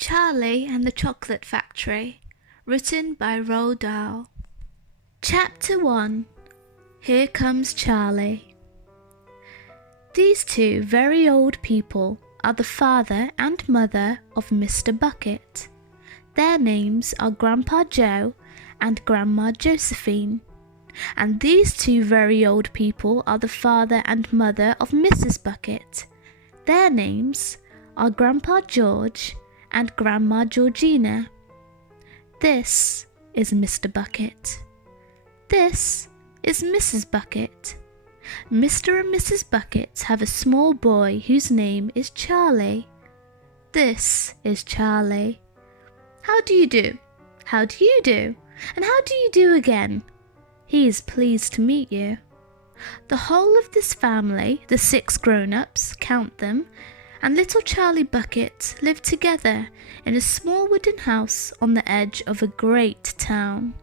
Charlie and the Chocolate Factory, written by Roald Dahl. Chapter 1. Here Comes Charlie. These two very old people are the father and mother of Mr. Bucket. Their names are Grandpa Joe and Grandma Josephine. And these two very old people are the father and mother of Mrs. Bucket. Their names are Grandpa George and Grandma Georgina. This is Mr. Bucket. This is Mrs. Bucket. Mr. and Mrs. Bucket have a small boy whose name is Charlie. This is Charlie. How do you do? How do you do? And how do you do again? He is pleased to meet you. The whole of this family, the 6 grown-ups, count them, and little Charlie Bucket lived together in a small wooden house on the edge of a great town.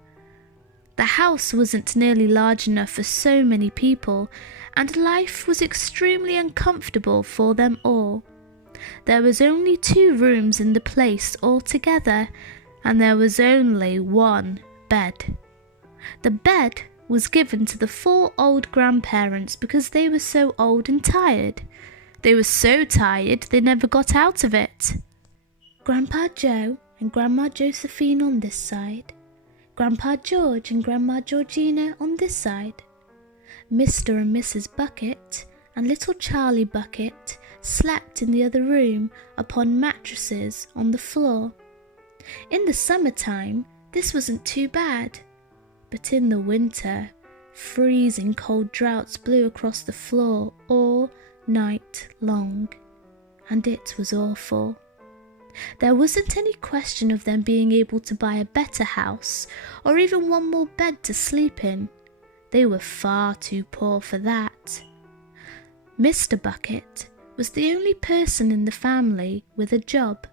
The house wasn't nearly large enough for so many people, and life was extremely uncomfortable for them all. There was only 2 rooms in the place altogether, and there was only 1 bed. The bed was given to the 4 old grandparents because they were so old and tired. They were so tired they never got out of it. Grandpa Joe and Grandma Josephine on this side. Grandpa George and Grandma Georgina on this side. Mr. and Mrs. Bucket and little Charlie Bucket slept in the other room upon mattresses on the floor. In the summertime, this wasn't too bad. But in the winter, freezing cold draughts blew across the floor all night long, and it was awful. There wasn't any question of them being able to buy a better house or even 1 more bed to sleep in. They were far too poor for that. Mr. Bucket was the only person in the family with a job.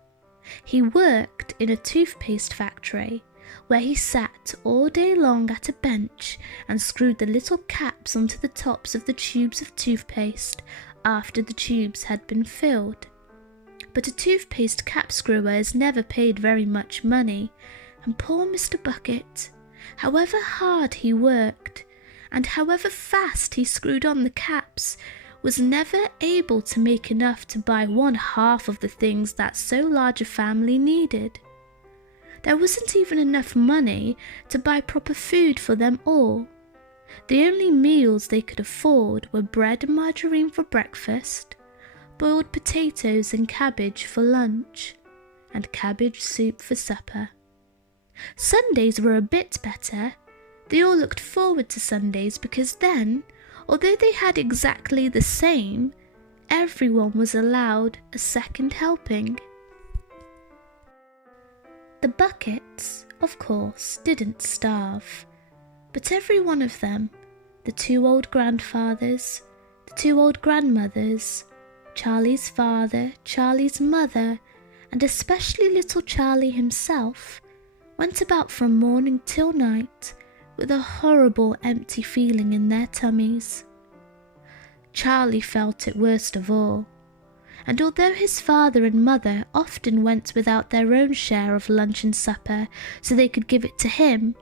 He worked in a toothpaste factory, where he sat all day long at a bench and screwed the little caps onto the tops of the tubes of toothpaste after the tubes had been filled. But a toothpaste cap screwer is never paid very much money, and poor Mr. Bucket, however hard he worked and however fast he screwed on the caps, was never able to make enough to buy 1/2 of the things that so large a family needed. There wasn't even enough money to buy proper food for them all. The only meals they could afford were bread and margarine for breakfast, boiled potatoes and cabbage for lunch, and cabbage soup for supper. Sundays were a bit better. They all looked forward to Sundays because then, although they had exactly the same, everyone was allowed a second helping. The Buckets, of course, didn't starve, but every one of them, the 2 old grandfathers, the 2 old grandmothers, Charlie's father, Charlie's mother, and especially little Charlie himself, went about from morning till night with a horrible empty feeling in their tummies. Charlie felt it worst of all. And although his father and mother often went without their own share of lunch and supper so they could give it to him,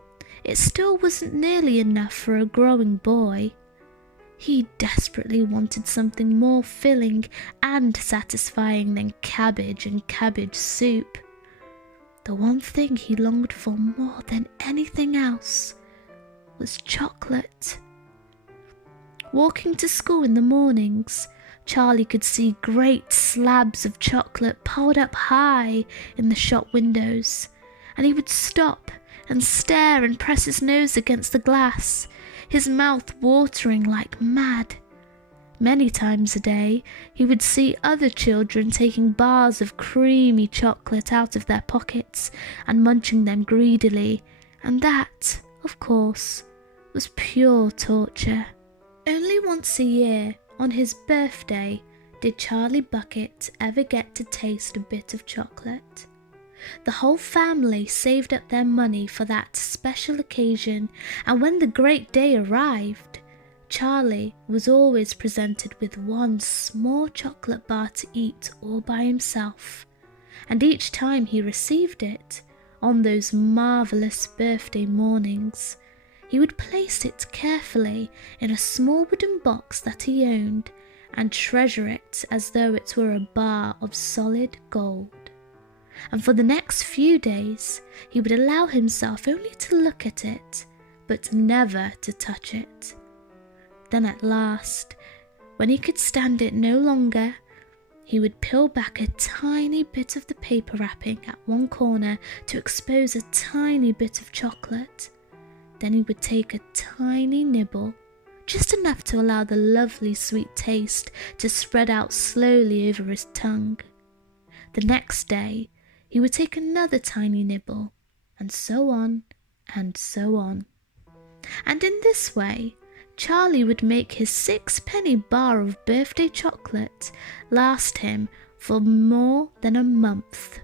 it still wasn't nearly enough for a growing boy. He desperately wanted something more filling and satisfying than cabbage and cabbage soup. The one thing he longed for more than anything else was chocolate. Walking to school in the mornings, Charlie could see great slabs of chocolate piled up high in the shop windows, and he would stop and stare and press his nose against the glass, his mouth watering like mad. Many times a day, he would see other children taking bars of creamy chocolate out of their pockets and munching them greedily, and that, of course, was pure torture. Only once a year, on his birthday, did Charlie Bucket ever get to taste a bit of chocolate. The whole family saved up their money for that special occasion, and when the great day arrived, Charlie was always presented with 1 small chocolate bar to eat all by himself, and each time he received it, on those marvellous birthday mornings, he would place it carefully in a small wooden box that he owned and treasure it as though it were a bar of solid gold. And for the next few days, he would allow himself only to look at it, but never to touch it. Then at last, when he could stand it no longer, he would peel back a tiny bit of the paper wrapping at one corner to expose a tiny bit of chocolate. Then he would take a tiny nibble, just enough to allow the lovely sweet taste to spread out slowly over his tongue. The next day, he would take another tiny nibble, and so on, and so on. And in this way, Charlie would make his 6-penny bar of birthday chocolate last him for more than a month.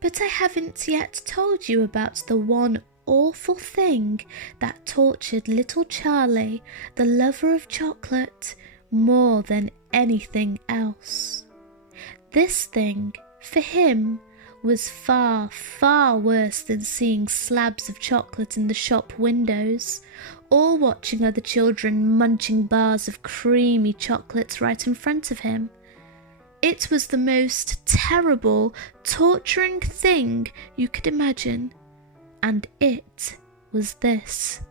But I haven't yet told you about the one awful thing that tortured little Charlie, the lover of chocolate, more than anything else. This thing, for him, was far, far worse than seeing slabs of chocolate in the shop windows, or watching other children munching bars of creamy chocolates right in front of him. It was the most terrible, torturing thing you could imagine, and it was this.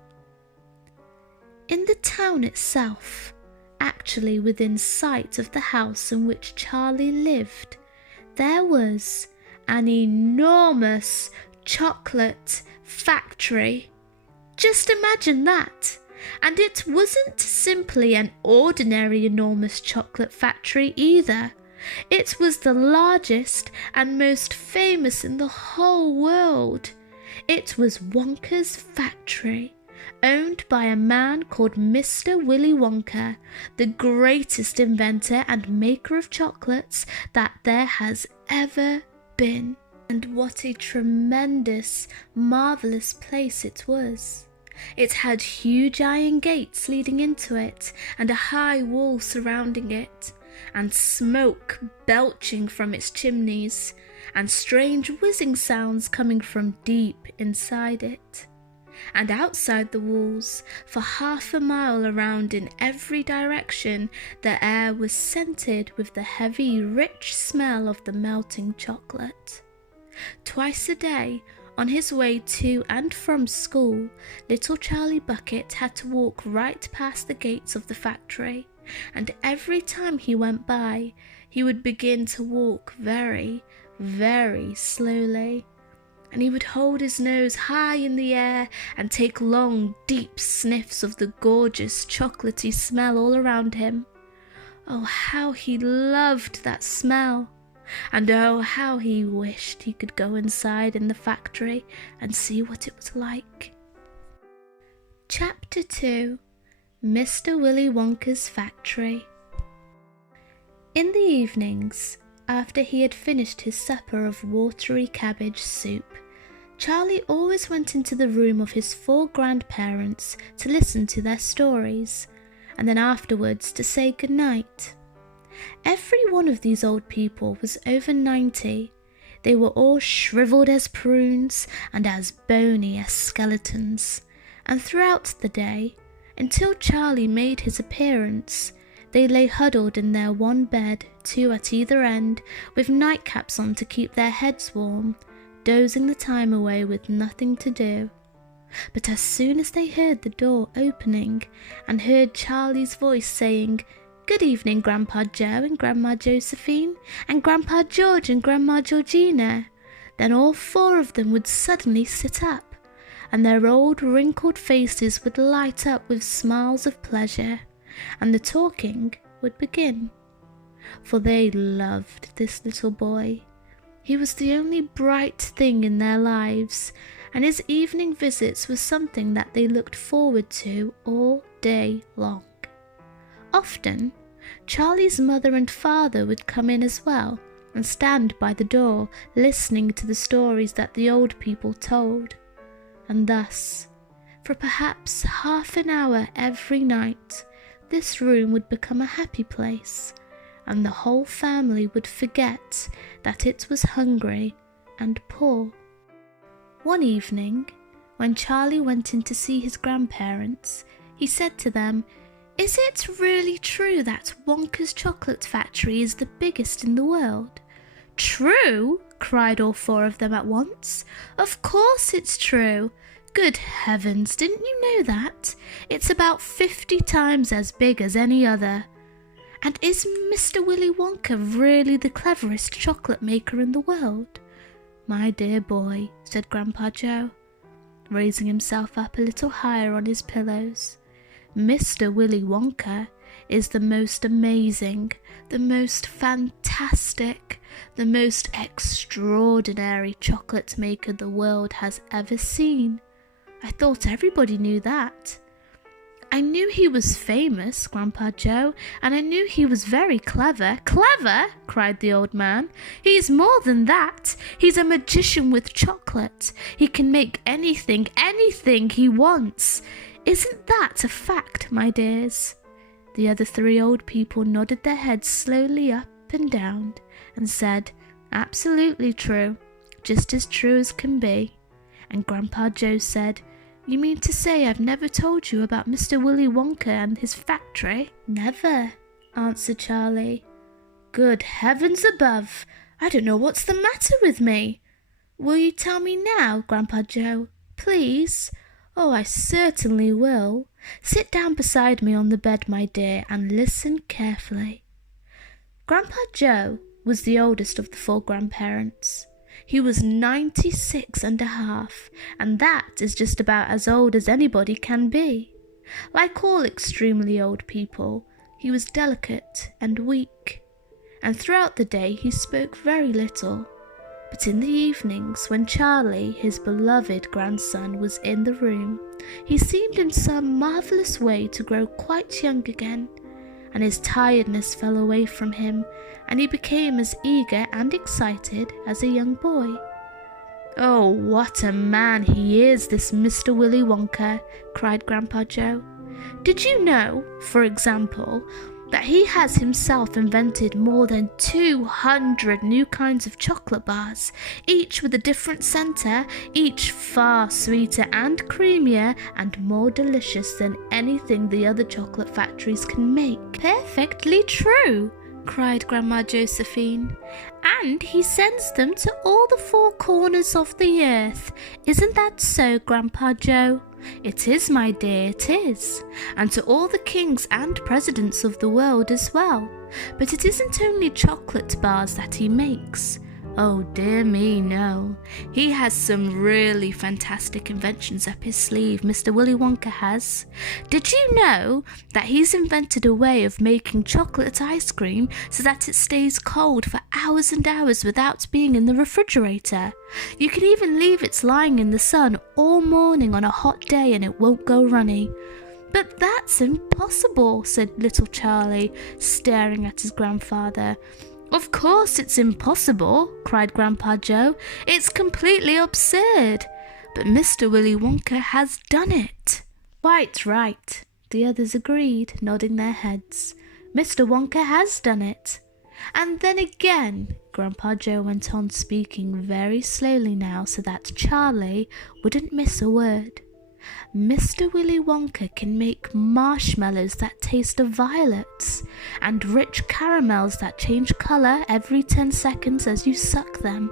In the town itself, actually within sight of the house in which Charlie lived, there was an enormous chocolate factory. Just imagine that. And it wasn't simply an ordinary enormous chocolate factory either. It was the largest and most famous in the whole world. It was Wonka's factory, owned by a man called Mr. Willy Wonka, the greatest inventor and maker of chocolates that there has ever been. And what a tremendous, marvellous place it was. It had huge iron gates leading into it, and a high wall surrounding it, and smoke belching from its chimneys, and strange whizzing sounds coming from deep inside it. And outside the walls, for half a mile around in every direction, the air was scented with the heavy, rich smell of the melting chocolate. Twice a day, on his way to and from school, little Charlie Bucket had to walk right past the gates of the factory, and every time he went by, he would begin to walk very, very slowly. And he would hold his nose high in the air and take long, deep sniffs of the gorgeous, chocolatey smell all around him. Oh, how he loved that smell! And oh, how he wished he could go inside in the factory and see what it was like. Chapter 2: Mr. Willy Wonka's Factory. In the evenings, after he had finished his supper of watery cabbage soup, Charlie always went into the room of his 4 grandparents to listen to their stories, and then afterwards to say good night. Every one of these old people was over 90. They were all shriveled as prunes and as bony as skeletons, and throughout the day, until Charlie made his appearance, they lay huddled in their one bed, 2 at either end, with nightcaps on to keep their heads warm, dozing the time away with nothing to do. But as soon as they heard the door opening and heard Charlie's voice saying, "Good evening, Grandpa Joe and Grandma Josephine, and Grandpa George and Grandma Georgina," then all 4 of them would suddenly sit up, and their old wrinkled faces would light up with smiles of pleasure, and the talking would begin. For they loved this little boy. He was the only bright thing in their lives, and his evening visits were something that they looked forward to all day long. Often, Charlie's mother and father would come in as well and stand by the door listening to the stories that the old people told. And thus, for perhaps half an hour every night, this room would become a happy place, and the whole family would forget that it was hungry and poor. One evening, when Charlie went in to see his grandparents, he said to them, "Is it really true that Wonka's chocolate factory is the biggest in the world?" "True?" cried all four of them at once. "Of course it's true. Good heavens, didn't you know that? It's about 50 times as big as any other. And is Mr. Willy Wonka really the cleverest chocolate maker in the world?" "My dear boy," said Grandpa Joe, raising himself up a little higher on his pillows, "Mr. Willy Wonka is the most amazing, the most fantastic, the most extraordinary chocolate maker the world has ever seen. I thought everybody knew that." "I knew he was famous, Grandpa Joe, and I knew he was very clever." "Clever?" cried the old man. "He's more than that. He's a magician with chocolate. He can make anything he wants. Isn't that a fact, my dears?" The other three old people nodded their heads slowly up and down and said, "Absolutely true, just as true as can be." And Grandpa Joe said, "You mean to say I've never told you about Mr. Willy Wonka and his factory?" "Never," answered Charlie. "Good heavens above! I don't know what's the matter with me. Will you tell me now, Grandpa Joe? Please?" "Oh, I certainly will. Sit down beside me on the bed, my dear, and listen carefully." Grandpa Joe was the oldest of the four grandparents. He was 96 and a half, and that is just about as old as anybody can be. Like all extremely old people, he was delicate and weak, and throughout the day he spoke very little. But in the evenings, when Charlie, his beloved grandson, was in the room, he seemed in some marvellous way to grow quite young again, and his tiredness fell away from him, and he became as eager and excited as a young boy. "Oh, what a man he is, this Mr. Willy Wonka," cried Grandpa Joe. "Did you know, for example, that he has himself invented more than 200 new kinds of chocolate bars, each with a different centre, each far sweeter and creamier and more delicious than anything the other chocolate factories can make?" "Perfectly true," cried Grandma Josephine. "And he sends them to all the four corners of the earth. Isn't that so, Grandpa Joe?" "It is, my dear, it is. And to all the kings and presidents of the world as well. But it isn't only chocolate bars that he makes. Oh dear me, no. He has some really fantastic inventions up his sleeve, Mr. Willy Wonka has. Did you know that he's invented a way of making chocolate ice cream so that it stays cold for hours and hours without being in the refrigerator? You can even leave it lying in the sun all morning on a hot day and it won't go runny." "But that's impossible," said little Charlie, staring at his grandfather. "Of course it's impossible," cried Grandpa Joe. "It's completely absurd. But Mr. Willy Wonka has done it." "Quite right," the others agreed, nodding their heads. "Mr. Wonka has done it. And then again," Grandpa Joe went on, speaking very slowly now so that Charlie wouldn't miss a word, "Mr. Willy Wonka can make marshmallows that taste of violets, and rich caramels that change colour every 10 seconds as you suck them,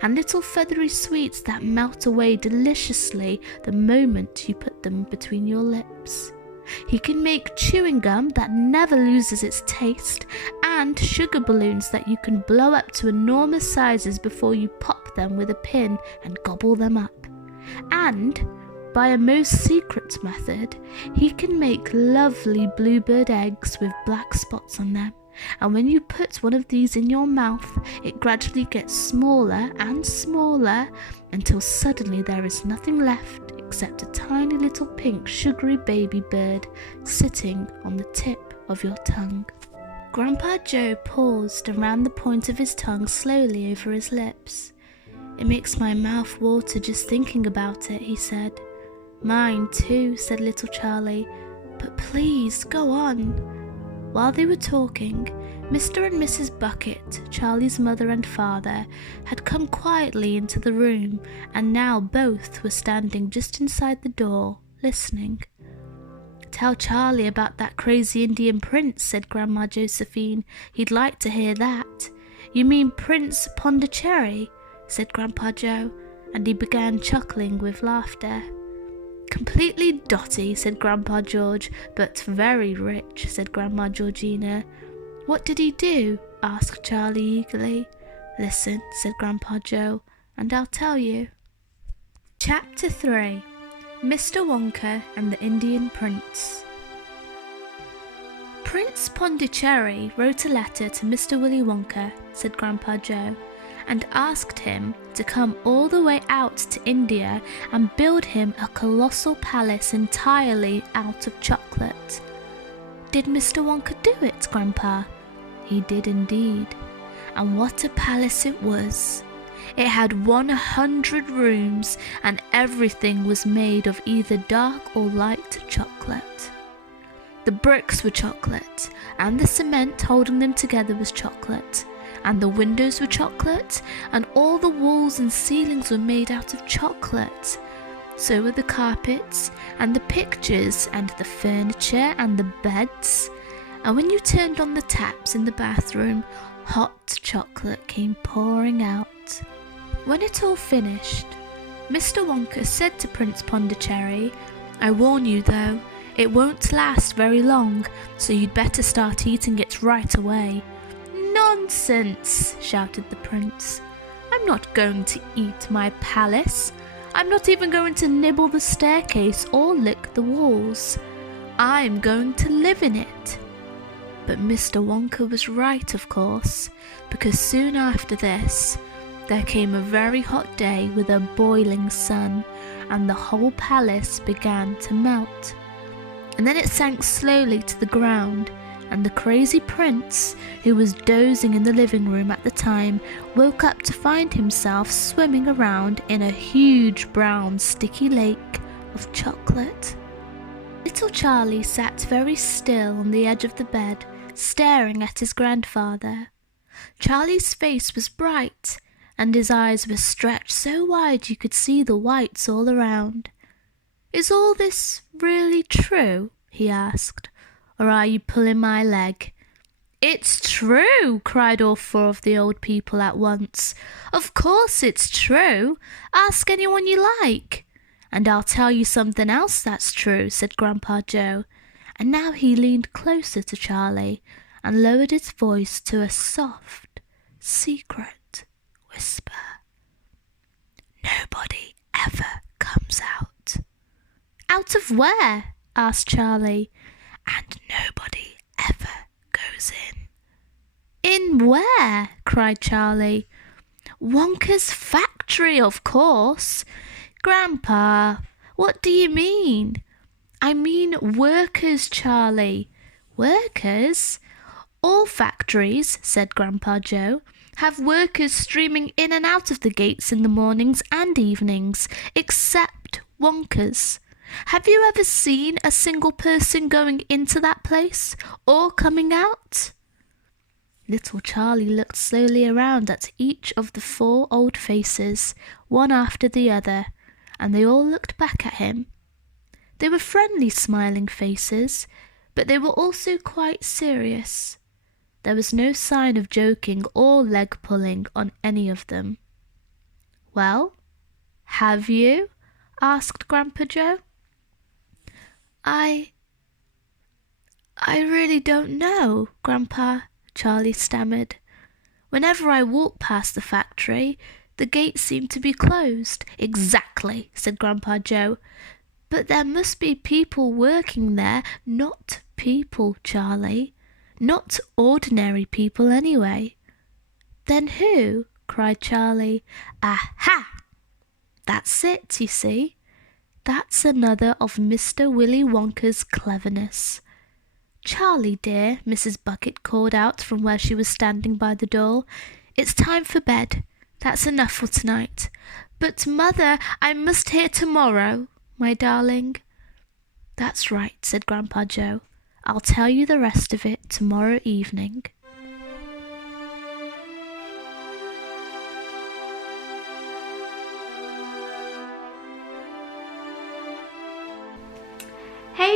and little feathery sweets that melt away deliciously the moment you put them between your lips. He can make chewing gum that never loses its taste, and sugar balloons that you can blow up to enormous sizes before you pop them with a pin and gobble them up. And by a most secret method, he can make lovely bluebird eggs with black spots on them, and when you put one of these in your mouth, it gradually gets smaller and smaller until suddenly there is nothing left except a tiny little pink sugary baby bird sitting on the tip of your tongue." Grandpa Joe paused and ran the point of his tongue slowly over his lips. "It makes my mouth water just thinking about it," he said. "Mine too," said little Charlie. "But please, go on." While they were talking, Mr. and Mrs. Bucket, Charlie's mother and father, had come quietly into the room, and now both were standing just inside the door, listening. "Tell Charlie about that crazy Indian prince," said Grandma Josephine. "He'd like to hear that." "You mean Prince Pondicherry?" said Grandpa Joe, and he began chuckling with laughter. "Completely dotty," said Grandpa George, "but very rich," said Grandma Georgina. "What did he do?" asked Charlie eagerly. "Listen," said Grandpa Joe, "and I'll tell you." Chapter 3: Mr. Wonka and the Indian Prince. "Prince Pondicherry wrote a letter to Mr. Willy Wonka," said Grandpa Joe, "and asked him to come all the way out to India and build him a colossal palace entirely out of chocolate." "Did Mr. Wonka do it, Grandpa?" "He did indeed. And what a palace it was! It had 100 rooms, and everything was made of either dark or light chocolate. The bricks were chocolate, and the cement holding them together was chocolate, and the windows were chocolate, and all the walls and ceilings were made out of chocolate. So were the carpets, and the pictures, and the furniture, and the beds. And when you turned on the taps in the bathroom, hot chocolate came pouring out. When it all finished, Mr. Wonka said to Prince Pondicherry, "I warn you though, it won't last very long, so you'd better start eating it right away." "Nonsense!" shouted the prince. "I'm not going to eat my palace. I'm not even going to nibble the staircase or lick the walls. I'm going to live in it." But Mr. Wonka was right, of course, because soon after this, there came a very hot day with a boiling sun, and the whole palace began to melt. And then it sank slowly to the ground, and the crazy prince, who was dozing in the living room at the time, woke up to find himself swimming around in a huge brown sticky lake of chocolate. Little Charlie sat very still on the edge of the bed, staring at his grandfather. Charlie's face was bright, and his eyes were stretched so wide you could see the whites all around. "Is all this really true?" he asked, "or are you pulling my leg?" "It's true!" cried all four of the old people at once. "Of course it's true! Ask anyone you like." "And I'll tell you something else that's true," said Grandpa Joe, and now he leaned closer to Charlie and lowered his voice to a soft, secret whisper. "Nobody ever comes out." "Out of where?" asked Charlie. "And nobody ever goes in." "In where?" cried Charlie. "Wonka's factory, of course." "Grandpa, what do you mean?" "I mean workers, Charlie." "Workers? All factories," said Grandpa Joe, "have workers streaming in and out of the gates in the mornings and evenings, except Wonka's. Have you ever seen a single person going into that place or coming out?" Little Charlie looked slowly around at each of the four old faces, one after the other, and they all looked back at him. They were friendly, smiling faces, but they were also quite serious. There was no sign of joking or leg-pulling on any of them. "Well, have you?" asked Grandpa Joe. I really don't know, Grandpa," Charlie stammered. "Whenever I walk past the factory, the gates seem to be closed." "Exactly," said Grandpa Joe. "But there must be people working there." "Not people, Charlie. Not ordinary people, anyway." "Then who?" cried Charlie. "Aha! That's it, you see. That's another of Mr. Willy Wonka's cleverness." "Charlie, dear," Mrs. Bucket called out from where she was standing by the door, "it's time for bed. That's enough for tonight." "But, Mother, I must hear tomorrow, my darling." "That's right," said Grandpa Joe. "I'll tell you the rest of it tomorrow evening."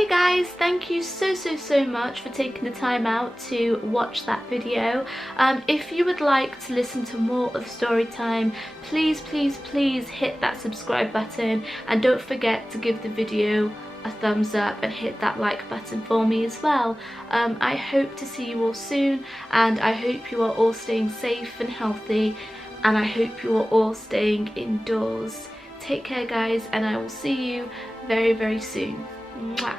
Anyway guys, thank you so much for taking the time out to watch that video. If you would like to listen to more of Storytime, please hit that subscribe button, and don't forget to give the video a thumbs up and hit that like button for me as well. I hope to see you all soon, and I hope you are all staying safe and healthy, and I hope you are all staying indoors. Take care guys, and I will see you very soon. Mwah.